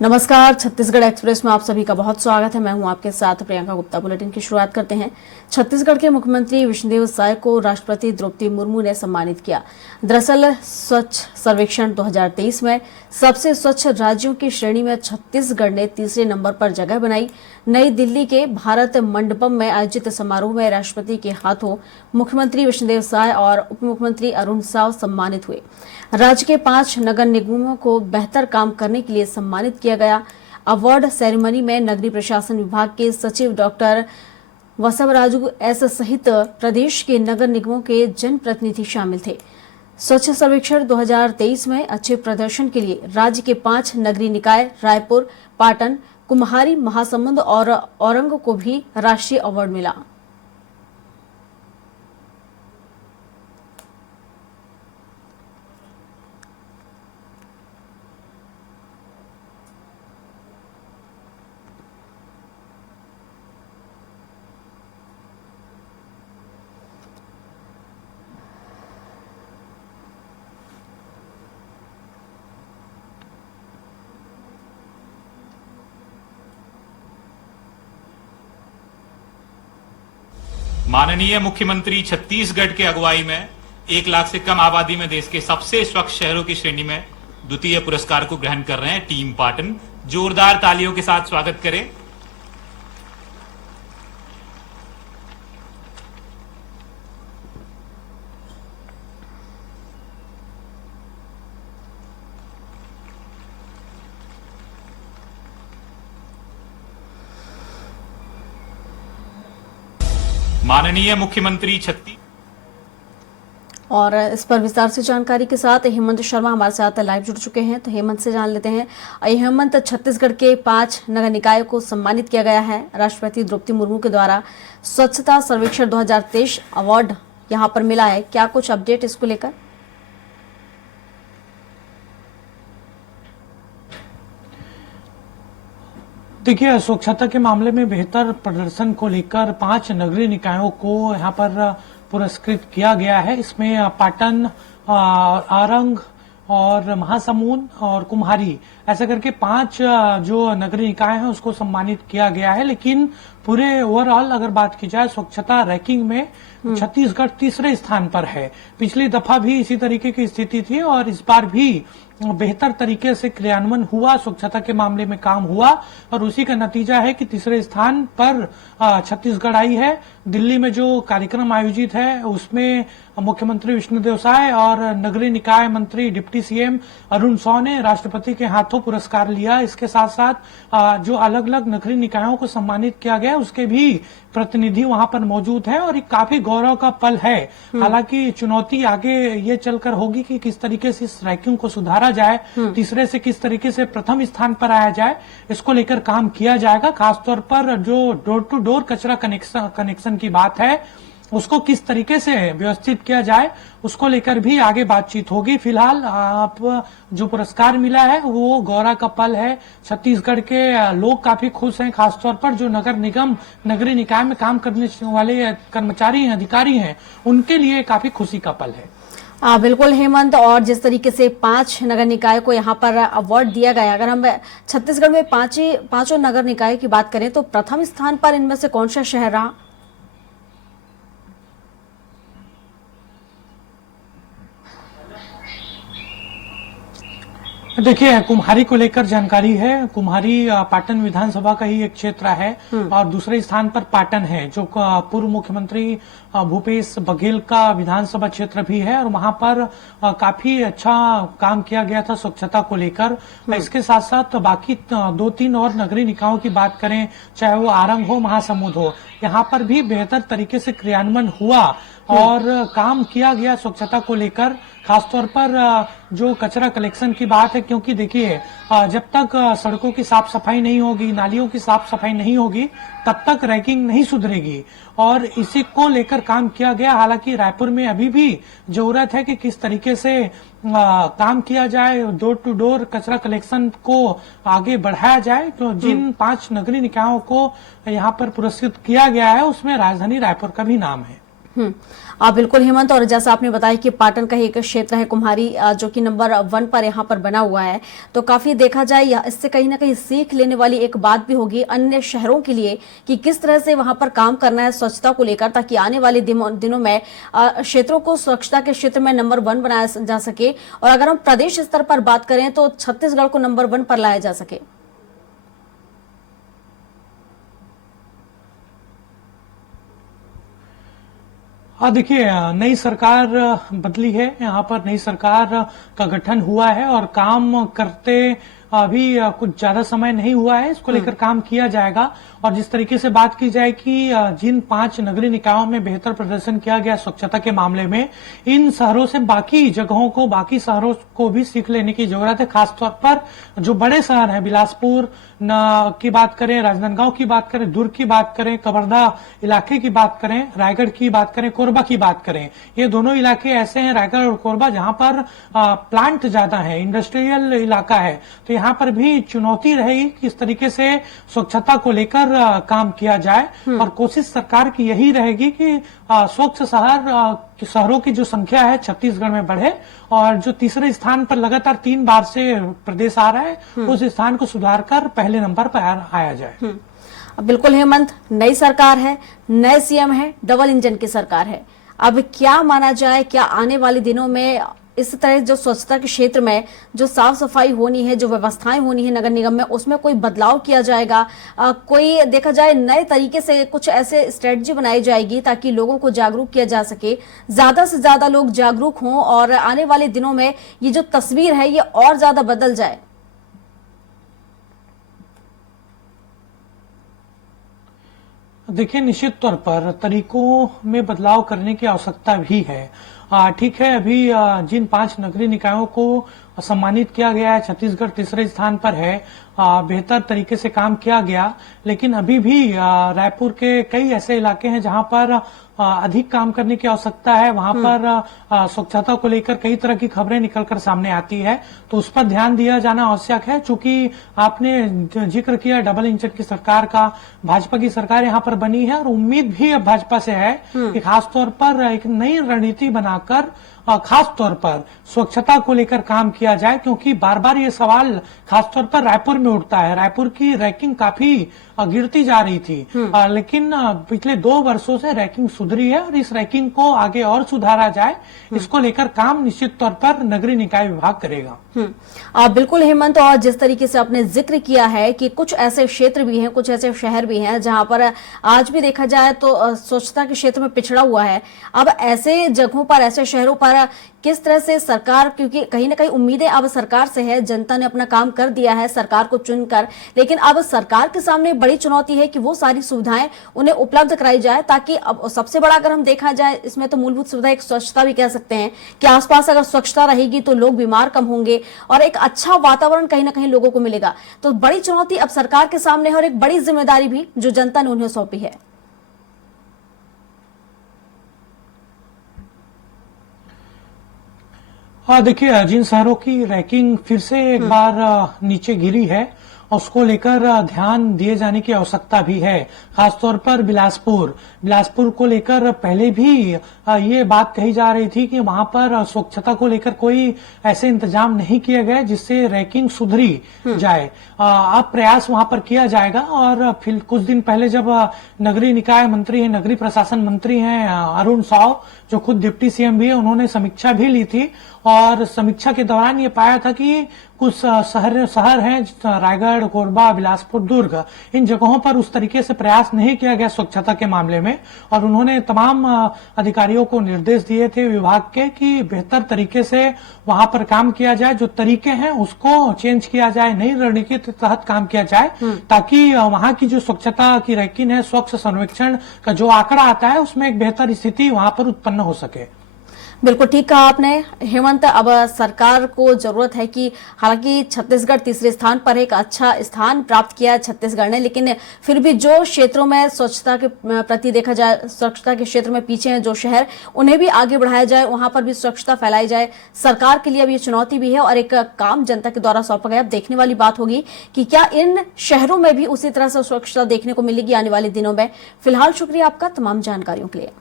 नमस्कार, छत्तीसगढ़ एक्सप्रेस में आप सभी का बहुत स्वागत है। मैं हूं आपके साथ प्रियंका गुप्ता। बुलेटिन की शुरुआत करते हैं। छत्तीसगढ़ के मुख्यमंत्री विष्णुदेव साय को राष्ट्रपति द्रौपदी मुर्मू ने सम्मानित किया। दरअसल स्वच्छ सर्वेक्षण 2023 में सबसे स्वच्छ राज्यों की श्रेणी में छत्तीसगढ़ ने तीसरे नंबर पर जगह बनाई। नई दिल्ली के भारत मंडपम में आयोजित समारोह में राष्ट्रपति के हाथों मुख्यमंत्री विष्णुदेव साय और उप मुख्यमंत्री अरुण साव सम्मानित हुए। राज्य के 5 नगर निगमों को बेहतर काम करने के लिए सम्मानित किया गया। अवार्ड सेरेमनी में नगरीय प्रशासन विभाग के सचिव डॉक्टर वसवराजू एस सहित प्रदेश के नगर निगमों के जनप्रतिनिधि शामिल थे। स्वच्छ सर्वेक्षण 2023 में अच्छे प्रदर्शन के लिए राज्य के 5 नगरीय निकाय रायपुर, पाटन, कुम्हारी, महासमुंद और औरंग को भी राष्ट्रीय अवार्ड मिला। माननीय मुख्यमंत्री छत्तीसगढ़ के अगुवाई में 1 लाख से कम आबादी में देश के सबसे स्वच्छ शहरों की श्रेणी में द्वितीय पुरस्कार को ग्रहण कर रहे हैं टीम पाटन। जोरदार तालियों के साथ स्वागत करें। माननीय मुख्यमंत्री और इस पर विस्तार से जानकारी के साथ हेमंत शर्मा हमारे साथ लाइव जुड़ चुके हैं। तो हेमंत से जान लेते हैं। हेमंत, छत्तीसगढ़ के 5 नगर निकायों को सम्मानित किया गया है राष्ट्रपति द्रौपदी मुर्मू के द्वारा। स्वच्छता सर्वेक्षण 2023 अवार्ड यहां पर मिला है, क्या कुछ अपडेट इसको लेकर? देखिए, स्वच्छता के मामले में बेहतर प्रदर्शन को लेकर 5 नगरीय निकायों को यहाँ पर पुरस्कृत किया गया है। इसमें पाटन, आरंग और महासमुंद और कुम्हारी, ऐसा करके 5 जो नगरीय निकाय हैं उसको सम्मानित किया गया है। लेकिन पूरे ओवरऑल अगर बात की जाए स्वच्छता रैंकिंग में छत्तीसगढ़ तीसरे स्थान पर है। पिछली दफा भी इसी तरीके की स्थिति थी और इस बार भी बेहतर तरीके से क्रियान्वयन हुआ, स्वच्छता के मामले में काम हुआ और उसी का नतीजा है कि तीसरे स्थान पर छत्तीसगढ़ आई है। दिल्ली में जो कार्यक्रम आयोजित है उसमें मुख्यमंत्री विष्णुदेव साय और नगरीय निकाय मंत्री डिप्टी सीएम अरुण साव ने राष्ट्रपति के हाथों पुरस्कार लिया। इसके साथ साथ जो अलग अलग नगरीय निकायों को सम्मानित किया गया उसके भी प्रतिनिधि वहां पर मौजूद है और एक काफी गौरव का पल है। हालांकि चुनौती आगे ये चलकर होगी कि किस तरीके से इस रैंकिंग को सुधारा जाए, तीसरे से किस तरीके से प्रथम स्थान पर आया जाए, इसको लेकर काम किया जाएगा। खासतौर पर जो डोर टू डोर कचरा कनेक्शन की बात है उसको किस तरीके से व्यवस्थित किया जाए उसको लेकर भी आगे बातचीत होगी। फिलहाल आप जो पुरस्कार मिला है वो गौरव का पल है। छत्तीसगढ़ के लोग काफी खुश हैं, खासतौर पर जो नगर निगम नगरीय निकाय में काम करने वाले कर्मचारी अधिकारी हैं उनके लिए काफी खुशी का पल है। बिल्कुल हेमंत, और जिस तरीके से 5 नगर निकाय को यहाँ पर अवार्ड दिया गया, अगर हम छत्तीसगढ़ में पांचों नगर निकाय की बात करें तो प्रथम स्थान पर इनमें से कौन सा शहर रहा? देखिए, कुम्हारी को लेकर जानकारी है। कुम्हारी पाटन विधानसभा का ही एक क्षेत्र है और दूसरे स्थान पर पाटन है जो पूर्व मुख्यमंत्री भूपेश बघेल का विधानसभा क्षेत्र भी है और वहां पर काफी अच्छा काम किया गया था स्वच्छता को लेकर। इसके साथ साथ बाकी 2-3 और नगरीय निकायों की बात करें, चाहे वो आरंग हो, महासमुंद हो, यहाँ पर भी बेहतर तरीके से क्रियान्वयन हुआ और काम किया गया स्वच्छता को लेकर। खासतौर पर जो कचरा कलेक्शन की बात है, क्योंकि देखिए जब तक सड़कों की साफ सफाई नहीं होगी, नालियों की साफ सफाई नहीं होगी, तब तक रैंकिंग नहीं सुधरेगी और इसी को लेकर काम किया गया। हालांकि रायपुर में अभी भी जरूरत है कि किस तरीके से काम किया जाए, डोर टू डोर कचरा कलेक्शन को आगे बढ़ाया जाए। तो जिन 5 नगरीय निकायों को यहाँ पर पुरस्कृत किया गया है उसमें राजधानी रायपुर का भी नाम है। बिल्कुल हेमंत, और जैसा आपने बताया कि पाटन का ही एक क्षेत्र है कुम्हारी जो कि नंबर 1 पर यहाँ पर बना हुआ है, तो काफी देखा जाए इससे कहीं ना कहीं सीख लेने वाली एक बात भी होगी अन्य शहरों के लिए कि किस तरह से वहां पर काम करना है स्वच्छता को लेकर, ताकि आने वाले दिनों में क्षेत्रों को स्वच्छता के क्षेत्र में नंबर 1 बनाया जा सके, और अगर हम प्रदेश स्तर पर बात करें तो छत्तीसगढ़ को नंबर 1 पर लाया जा सके। हाँ, देखिए, नई सरकार बदली है, यहाँ पर नई सरकार का गठन हुआ है और काम करते अभी कुछ ज्यादा समय नहीं हुआ है, इसको लेकर काम किया जाएगा। और जिस तरीके से बात की जाए कि जिन 5 नगरीय निकायों में बेहतर प्रदर्शन किया गया स्वच्छता के मामले में, इन शहरों से बाकी जगहों को, बाकी शहरों को भी सीख लेने की जरूरत है। खासतौर पर जो बड़े शहर हैं, बिलासपुर की बात करें, राजनांदगांव की बात करें, दुर्ग की बात करें, कवर्धा इलाके की बात करें, रायगढ़ की बात करें, कोरबा की बात करें, ये दोनों इलाके ऐसे हैं, रायगढ़ और कोरबा, जहां पर प्लांट ज्यादा है, इंडस्ट्रियल इलाका है। तो यहाँ पर भी चुनौती रहेगी कि इस तरीके से स्वच्छता को लेकर काम किया जाए, और कोशिश सरकार की यही रहेगी कि स्वच्छ शहरों की जो संख्या है छत्तीसगढ़ में बढ़े, और जो तीसरे स्थान पर लगातार 3 बार से प्रदेश आ रहा है उस स्थान को सुधार कर पहले नंबर पर आया जाए। बिल्कुल हेमंत, नई सरकार है, नए सीएम है, डबल इंजन की सरकार है। अब क्या माना जाए, क्या आने वाले दिनों में इस तरह जो स्वच्छता के क्षेत्र में जो साफ सफाई होनी है, जो व्यवस्थाएं होनी है नगर निगम में, उसमें कोई बदलाव किया जाएगा? कोई देखा जाए नए तरीके से कुछ ऐसे स्ट्रेटजी बनाई जाएगी ताकि लोगों को जागरूक किया जा सके, ज्यादा से ज्यादा लोग जागरूक हों और आने वाले दिनों में ये जो तस्वीर है ये और ज्यादा बदल जाए? देखिए, निश्चित तौर पर तरीकों में बदलाव करने की आवश्यकता भी है। ठीक है, अभी जिन 5 नगरीय निकायों को सम्मानित किया गया है, छत्तीसगढ़ तीसरे स्थान पर है, बेहतर तरीके से काम किया गया, लेकिन अभी भी रायपुर के कई ऐसे इलाके हैं जहां पर अधिक काम करने की आवश्यकता है। वहां पर स्वच्छता को लेकर कई तरह की खबरें निकलकर सामने आती है, तो उस पर ध्यान दिया जाना आवश्यक है। चूंकि आपने जिक्र किया डबल इंजन की सरकार का, भाजपा की सरकार यहाँ पर बनी है, और उम्मीद भी अब भाजपा से है कि खासतौर पर एक नई रणनीति बनाकर खास तौर पर स्वच्छता को लेकर काम किया जाए, क्योंकि बार बार ये सवाल खासतौर पर रायपुर में उठता है। रायपुर की रैंकिंग काफी गिरती जा रही थी, लेकिन पिछले 2 वर्षों से रैंकिंग सुधरी है, और इस रैंकिंग को आगे और सुधारा जाए, इसको लेकर काम निश्चित तौर पर नगरीय निकाय विभाग करेगा। बिल्कुल हेमंत, और जिस तरीके से आपने जिक्र किया है कि कुछ ऐसे क्षेत्र भी हैं, कुछ ऐसे शहर भी हैं जहां पर आज भी देखा जाए तो स्वच्छता के क्षेत्र में पिछड़ा हुआ है। अब ऐसे जगहों पर, ऐसे शहरों पर किस तरह से सरकार, क्योंकि कहीं ना कहीं उम्मीदें अब सरकार से है, जनता ने अपना काम कर दिया है सरकार को चुनकर, लेकिन अब सरकार के सामने बड़ी चुनौती है कि वो सारी सुविधाएं उन्हें उपलब्ध कराई जाए, ताकि अब सबसे बड़ा अगर हम देखा जाए इसमें तो मूलभूत सुविधा एक स्वच्छता भी कह सकते हैं कि आसपास अगर स्वच्छता रहेगी तो लोग बीमार कम होंगे और एक अच्छा वातावरण कहीं ना कहीं लोगों को मिलेगा। तो बड़ी चुनौती अब सरकार के सामने है और एक बड़ी जिम्मेदारी भी जो जनता ने उन्हें सौंपी है। देखिए, जिन शहरों की रैंकिंग फिर से एक बार नीचे गिरी है, उसको लेकर ध्यान दिए जाने की आवश्यकता भी है। खासतौर पर बिलासपुर को लेकर पहले भी ये बात कही जा रही थी कि वहां पर स्वच्छता को लेकर कोई ऐसे इंतजाम नहीं किए गए जिससे रैंकिंग सुधरी जाए। अब प्रयास वहां पर किया जाएगा, और फिर कुछ दिन पहले जब नगरीय निकाय मंत्री हैं, नगरीय प्रशासन मंत्री हैं अरुण साव, जो खुद डिप्टी सीएम भी है, उन्होंने समीक्षा भी ली थी, और समीक्षा के दौरान ये पाया था कि कुछ शहर हैं, रायगढ़, कोरबा, बिलासपुर, दुर्ग, इन जगहों पर उस तरीके से प्रयास नहीं किया गया स्वच्छता के मामले में, और उन्होंने तमाम अधिकारियों को निर्देश दिए थे विभाग के कि बेहतर तरीके से वहां पर काम किया जाए, जो तरीके हैं उसको चेंज किया जाए, नई रणनीति के तहत काम किया जाए, ताकि वहां की जो स्वच्छता की रैंकिंग है, स्वच्छ सर्वेक्षण का जो आंकड़ा आता है, उसमें एक बेहतर स्थिति वहां पर उत्पन्न हो सके। बिल्कुल ठीक कहा आपने हेमंत। अब सरकार को जरूरत है कि, हालांकि छत्तीसगढ़ तीसरे स्थान पर एक अच्छा स्थान प्राप्त किया है छत्तीसगढ़ ने, लेकिन फिर भी जो क्षेत्रों में स्वच्छता के प्रति देखा जाए, स्वच्छता के क्षेत्र में पीछे हैं जो शहर, उन्हें भी आगे बढ़ाया जाए, वहां पर भी स्वच्छता फैलाई जाए। सरकार के लिए अब ये चुनौती भी है और एक काम जनता के द्वारा सौंपा गया। अब देखने वाली बात होगी कि क्या इन शहरों में भी उसी तरह से स्वच्छता देखने को मिलेगी आने वाले दिनों में। फिलहाल शुक्रिया आपका तमाम जानकारियों के लिए।